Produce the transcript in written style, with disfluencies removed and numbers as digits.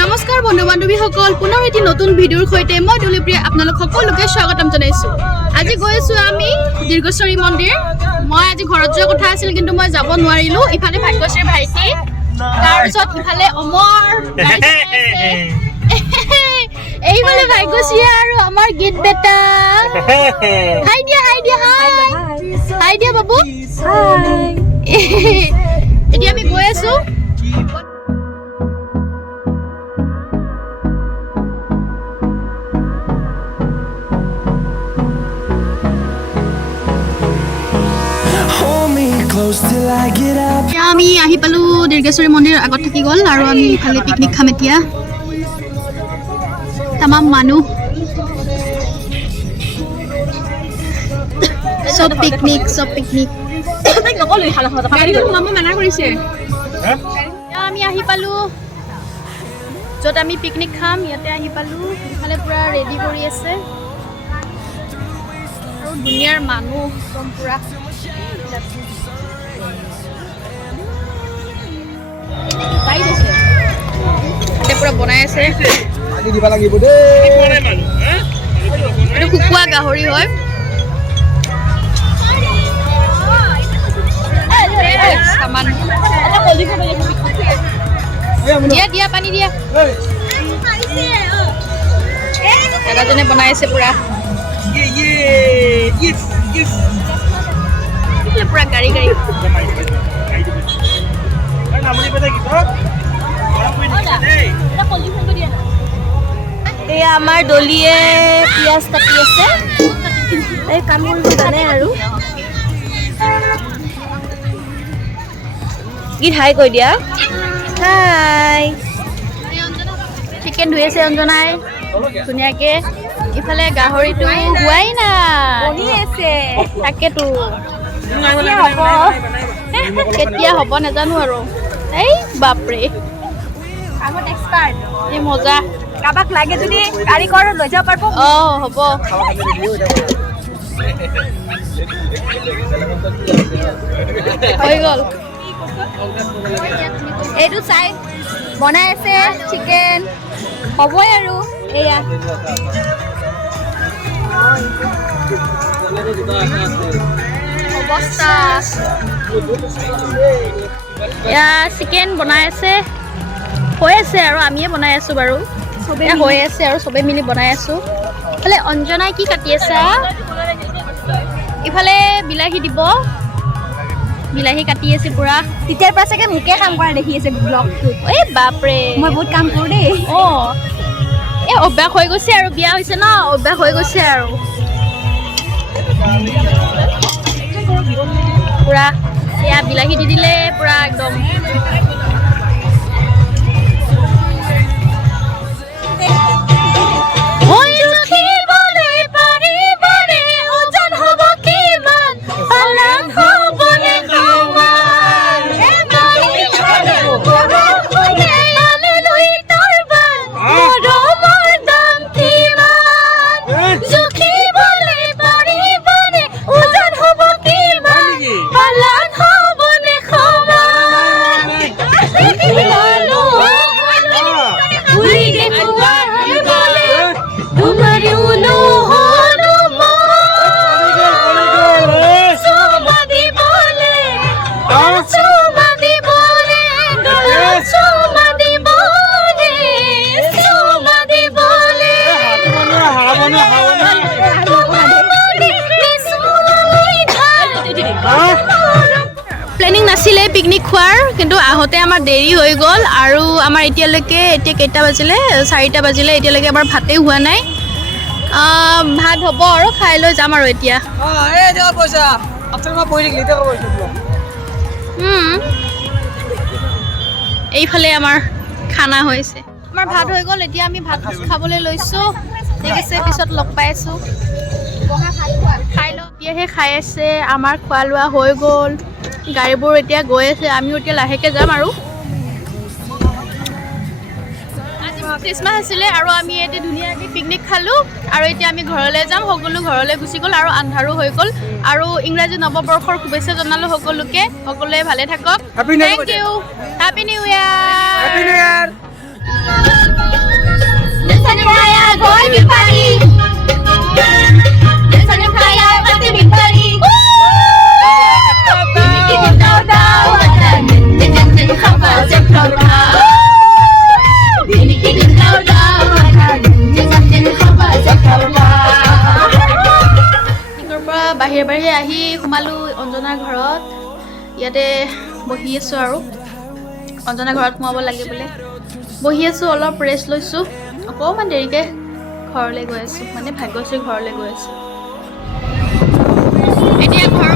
নমস্কাৰ বন্ধু বান্ধৱীসকল, পুনৰ এটি নতুন ভিডিঅ'ৰ সৈতে মই ডলি প্ৰিয়া আপোনালোক সকলোকে স্বাগতম জনাইছোঁ। আজি গৈ আছোঁ আমি দীৰ্ঘেশ্বৰী মন্দিৰ। মই আজি ঘৰত যোৱা কথা আছিল, কিন্তু মই যাব নোৱাৰিলোঁ। ইফালে ভাগ্যশ্ৰীৰ ভাইটি, তাৰপিছত ইফালে অমৰ, এইফালে ভাগ্যশ্ৰী আৰু আমাৰ গীত বেটা। হাই দিয়া হাই দিয়া হাই হাই দিয়া বাবু। এতিয়া আমি গৈ আছোঁ। আমি আহি পালো দীৰ্ঘেশ্বৰী মন্দিৰ আগত থাকি গ'ল আৰু আমি ইফালে পিকনিক খাম। এতিয়া তামাম মানুহ, চব পিকনিক মানা কৰিছে। আমি আহি পালো য'ত আমি পিকনিক খাম, ইয়াতে আহি পালো। ইফালে পুৰা ৰেডি কৰি আছে আৰু দুনিয়াৰ মানুহ একদম পুৰা পুৰা বনাই আছে। এইটো শুকুৱা গাহৰি হয়। দিয়া দিয়া পানী দিয়া। দাদাজনে বনাই আছে পুৰা পুৰা গাড়ী গাড়ী। এয়া আমাৰ দলিয়ে পিঁয়াজ কাটি আছে, এই কাম কৰিব জানে আৰু। গীত হাই কৈ দিয়া। হাই। চিকেন ধুই আছে অঞ্জনাই ধুনীয়াকে। ইফালে গাহৰিটো হোৱাই নাই, তাকেতো কেতিয়া হ'ব নাজানো আৰু। এই বাপৰে এই মজা। কাৰোবাক লাগে যদি কাৰিকৰ লৈ যাব পাৰিব। হ'ব হৈ গ'ল। এইটো চাই বনাই আছে চিকেন, হ'বই আৰু। এয়া অৱস্থা, এয়া চিকেন বনাই আছে, হৈ আছে আৰু আমিয়ে বনাই আছোঁ বাৰু। চবেই হৈ আছে আৰু চবেই মিলি বনাই আছোঁ। ইফালে অঞ্জনাই কি কাটি আছা? ইফালে বিলাহী দিব, বিলাহী কাটি আছে পুৰা। তেতিয়াৰ পৰা চাগে মোকে কাম কৰা দেখি আছে ব্লগটোত। এই বাপৰে, মই বহুত কাম কৰোঁ দেই। এই অভ্যাস হৈ গৈছে আৰু, বিয়া হৈছে ন, অভ্যাস হৈ গৈছে আৰু পুৰা। এয়া বিলাহী দি দিলে পুৰা একদম। প্লেনিং নাছিলে পিকনিক খোৱাৰ, কিন্তু আহোঁতে আমাৰ দেৰি হৈ গ'ল আৰু আমাৰ এতিয়া কেইটা বাজিলে? 4টা বাজিলে। এতিয়ালৈকে আমাৰ ভাতেই হোৱা নাই। ভাত হ'ব আৰু খাই লৈ যাম আৰু এতিয়া। এইফালে আমাৰ খানা হৈছে। আমাৰ ভাত হৈ গ'ল, এতিয়া আমি ভাত খাবলৈ লৈছোঁ। ঠিক আছে, পিছত লগ পাই আছোঁ। খাই লওঁ। এতিয়াহে খাই আছে। আমাৰ খোৱা লোৱা হৈ গ'ল, গাড়ীবোৰ এতিয়া গৈ আছে, আমিও এতিয়া লাহেকৈ যাম আৰু। আজি খ্ৰীষ্টমাছ আছিলে আৰু আমি এতিয়া ধুনীয়াকৈ পিকনিক খালোঁ আৰু এতিয়া আমি ঘৰলৈ যাম। সকলো ঘৰলৈ গুচি গ'ল আৰু আন্ধাৰো হৈ গ'ল। আৰু ইংৰাজী নৱবৰ্ষৰ শুভেচ্ছা জনালোঁ সকলোকে। সকলোৱে ভালে থাকক। Thank you. Happy new year. big party. Dance on the fire, party big party. Down, down, không vào giấc đầu nào. Down, down, không vào giấc đầu nào. নিকৰ পৰা বাহিৰে আহি সোমালোঁ অঞ্জনাৰ ঘৰত। ইয়াতে বহি আছোঁ আৰু অঞ্জনাৰ ঘৰত সোমাব লাগে বোলে। বহি আছোঁ, অলপ ৰেষ্ট লৈছোঁ। অকণমান দেৰিকৈ ঘৰলৈ গৈ আছোঁ, মানে ভাগ্যশ্ৰী ঘৰলৈ গৈ আছোঁ। এতিয়া ঘৰত